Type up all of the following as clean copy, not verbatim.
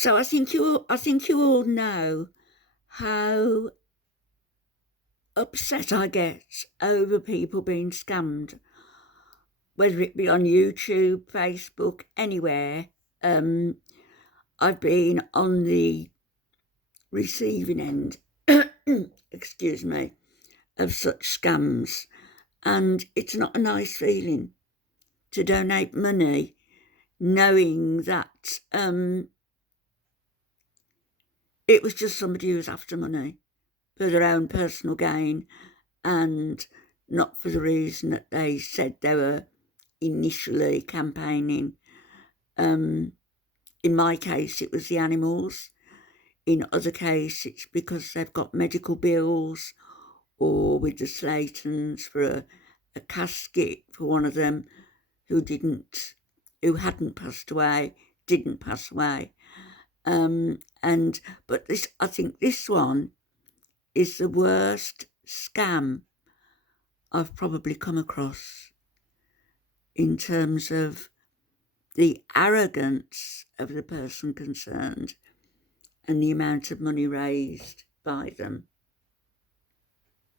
So I think you all know how upset I get over people being scammed, whether it be on YouTube, Facebook, anywhere. Um, I've been on the receiving end, excuse me, of such scams, and it's not a nice feeling to donate money knowing that it was just somebody who was after money for their own personal gain and not for the reason that they said they were initially campaigning. In my case, it was the animals. In other cases, it's because they've got medical bills, or with the Slatons for a casket for one of them who hadn't passed away, didn't pass away. But I think this one is the worst scam I've probably come across in terms of the arrogance of the person concerned and the amount of money raised by them.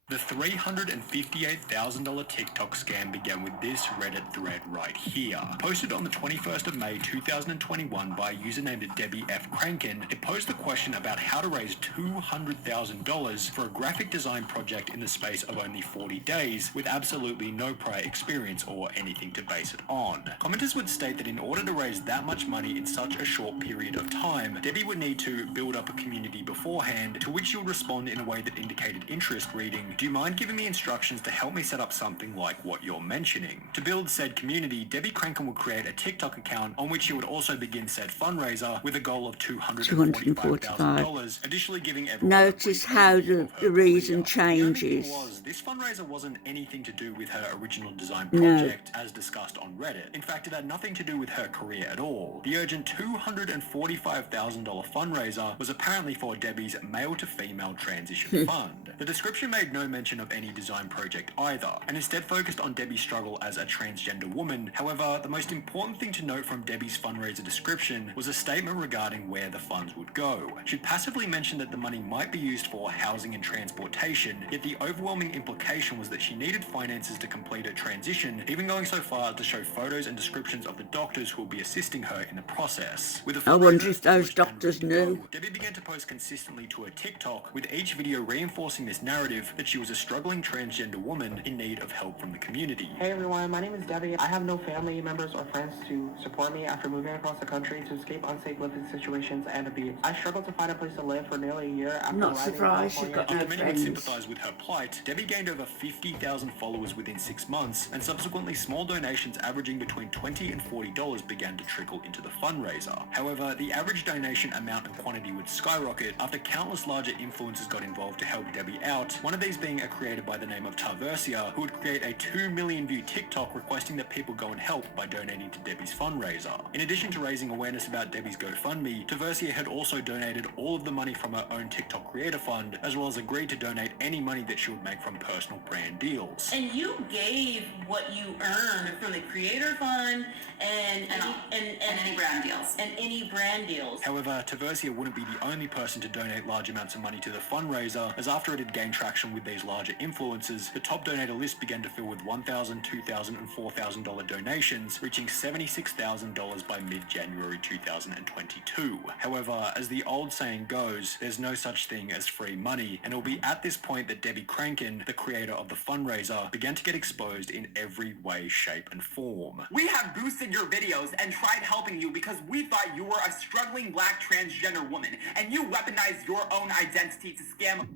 The $358,000 TikTok scam began with this Reddit thread right here. Posted on the 21st of May 2021 by a user named Debbie F. Crankin, it posed the question about how to raise $200,000 for a graphic design project in the space of only 40 days with absolutely no prior experience or anything to base it on. Commenters would state that in order to raise that much money in such a short period of time, Debbie would need to build up a community beforehand, to which she would respond in a way that indicated interest, reading, "Do you mind giving me instructions to help me set up something like what you're mentioning?" To build said community, Debbie Crankin would create a TikTok account on which she would also begin said fundraiser with a goal of $245,000, additionally giving everyone Notice how the reason changes. The only thing was, this fundraiser wasn't anything to do with her original design project, as discussed on Reddit. In fact, it had nothing to do with her career at all. The urgent $245,000 fundraiser was apparently for Debbie's male-to-female transition fund. The description made no mention of any design project either, and instead focused on Debbie's struggle as a transgender woman. However, the most important thing to note from Debbie's fundraiser description was a statement regarding where the funds would go. She'd passively mentioned that the money might be used for housing and transportation, yet the overwhelming implication was that she needed finances to complete her transition, even going so far as to show photos and descriptions of the doctors who will be assisting her in the process. With I wonder if those doctors knew. Debbie began to post consistently to her TikTok, with each video reinforcing this narrative that she was a struggling transgender woman in need of help from the community. Hey everyone, my name is Debbie. I have no family members or friends to support me after moving across the country to escape unsafe living situations and abuse. I struggled to find a place to live for nearly a year after Not surprised she got no many would sympathise with her plight, Debbie gained over 50,000 followers within 6 months, and subsequently small donations averaging between $20 and $40 began to trickle into the fundraiser. However, the average donation amount and quantity would skyrocket after countless larger influencers got involved to help Debbie out, one of these being a creator by the name of Tarversia, who would create a 2 million view TikTok requesting that people go and help by donating to Debbie's fundraiser. In addition to raising awareness about Debbie's GoFundMe, Tarversia had also donated all of the money from her own TikTok creator fund, as well as agreed to donate any money that she would make from personal brand deals. And you gave what you earned from the creator fund and any brand deals. And any brand deals. However, Tarversia wouldn't be the only person to donate large amounts of money to the fundraiser, as after it had gained traction with these larger influencers, the top donator list began to fill with $1,000, $2,000 and $4,000 donations, reaching $76,000 by mid-January 2022. However, as the old saying goes, there's no such thing as free money, and it will be at this point that Debbie Crankin, the creator of the fundraiser, began to get exposed in every way, shape and form. We have boosted your videos and tried helping you because we thought you were a struggling black transgender woman, and you weaponized your own identity to scam.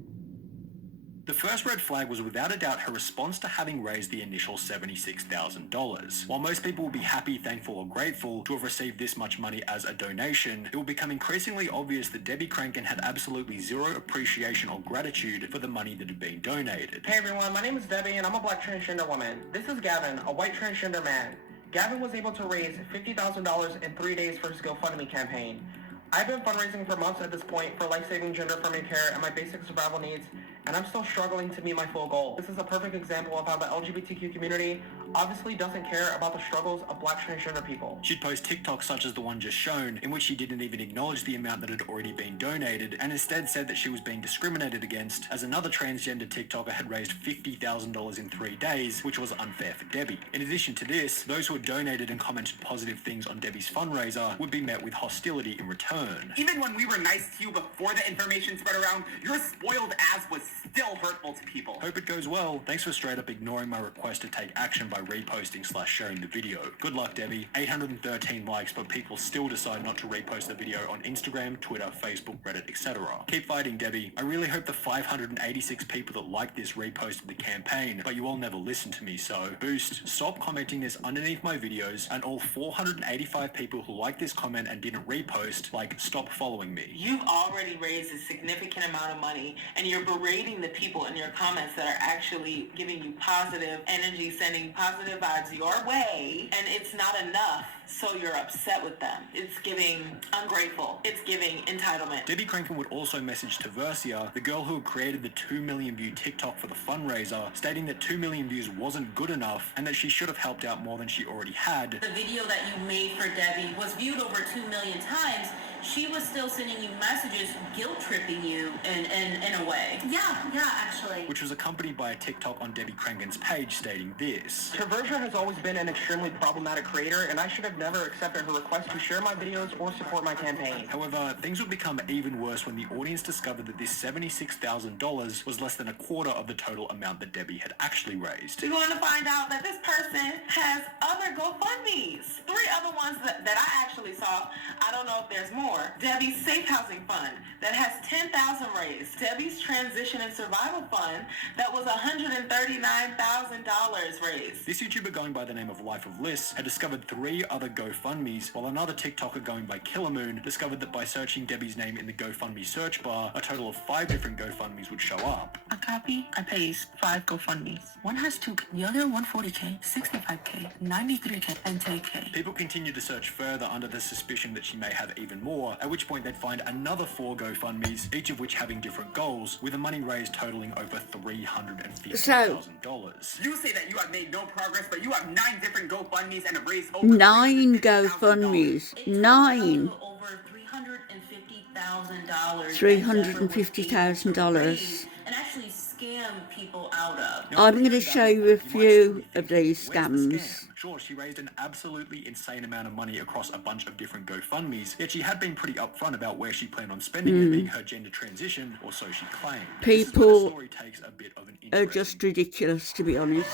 The first red flag was without a doubt her response to having raised the initial $76,000. While most people will be happy, thankful or grateful to have received this much money as a donation, it will become increasingly obvious that Debbie Crankin had absolutely zero appreciation or gratitude for the money that had been donated. Hey everyone, my name is Debbie and I'm a black transgender woman. This is Gavin, a white transgender man. Gavin was able to raise $50,000 in 3 days for his GoFundMe campaign. I've been fundraising for months at this point for life-saving gender-affirming care and my basic survival needs, and I'm still struggling to meet my full goal. This is a perfect example of how the LGBTQ community obviously doesn't care about the struggles of black transgender people. She'd post TikToks such as the one just shown, in which she didn't even acknowledge the amount that had already been donated, and instead said that she was being discriminated against, as another transgender TikToker had raised $50,000 in 3 days, which was unfair for Debbie. In addition to this, those who had donated and commented positive things on Debbie's fundraiser would be met with hostility in return. Even when we were nice to you before the information spread around, your spoiled ass was still hurtful to people. Hope it goes well. Thanks for straight up ignoring my request to take action by reposting/sharing the video. Good luck, Debbie. 813 likes, but people still decide not to repost the video on Instagram, Twitter, Facebook, Reddit, etc. Keep fighting, Debbie. I really hope the 586 people that liked this reposted the campaign, but you all never listened to me, so boost, stop commenting this underneath my videos, and all 485 people who liked this comment and didn't repost, stop following me. You've already raised a significant amount of money, and you're berating the people in your comments that are actually giving you positive energy, sending positive vibes your way, and it's not enough, so you're upset with them. It's giving ungrateful. It's giving entitlement. Debbie Crankin would also message to Versia, the girl who had created the 2 million view TikTok for the fundraiser, stating that 2 million views wasn't good enough and that she should have helped out more than she already had. The video that you made for Debbie was viewed over 2 million times. She was still sending you messages, guilt-tripping you in a way. Yeah, actually. Which was accompanied by a TikTok on Debbie Crankin's page stating this. Traversia has always been an extremely problematic creator, and I should have never accepted her request to share my videos or support my campaign. However, things would become even worse when the audience discovered that this $76,000 was less than a quarter of the total amount that Debbie had actually raised. You're going to find out that this person has other GoFundMes. 3 other ones that I actually saw. I don't know if there's more. Debbie's Safe Housing Fund that has $10,000 raised. Debbie's Transition and Survival Fund that was $139,000 raised. This YouTuber going by the name of Life of Liz had discovered 3 other GoFundMes, while another TikToker going by Killermoon discovered that by searching Debbie's name in the GoFundMe search bar, a total of 5 different GoFundMes would show up. A copy, I paste 5 GoFundMes. One has 2K, the other 140K, 65K, 93K, and 10K. People continued to search further under the suspicion that she may have even more, at which point they'd find another 4 GoFundMes, each of which having different goals, with the money raised totaling over $350,000. You say that you have made no progress, but you have 9 different GoFundMes and have raised over 9 $350,000. GoFundMes. 9. Over $350,000. $350,000. And actually scam people out of. I'm going to show you a few of these scams. Sure, she raised an absolutely insane amount of money across a bunch of different GoFundMes, yet she had been pretty upfront about where she planned on spending it, being her gender transition, or so she claimed. People story takes a bit of an are just ridiculous, to be honest.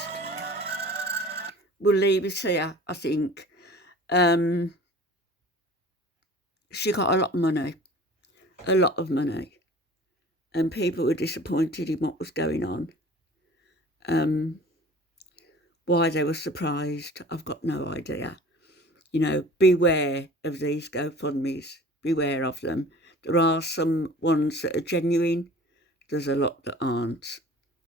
We'll leave it here, I think. She got a lot of money. A lot of money. And people were disappointed in what was going on. Why they were surprised, I've got no idea. Beware of these GoFundMes. Beware of them. There are some ones that are genuine. There's a lot that aren't.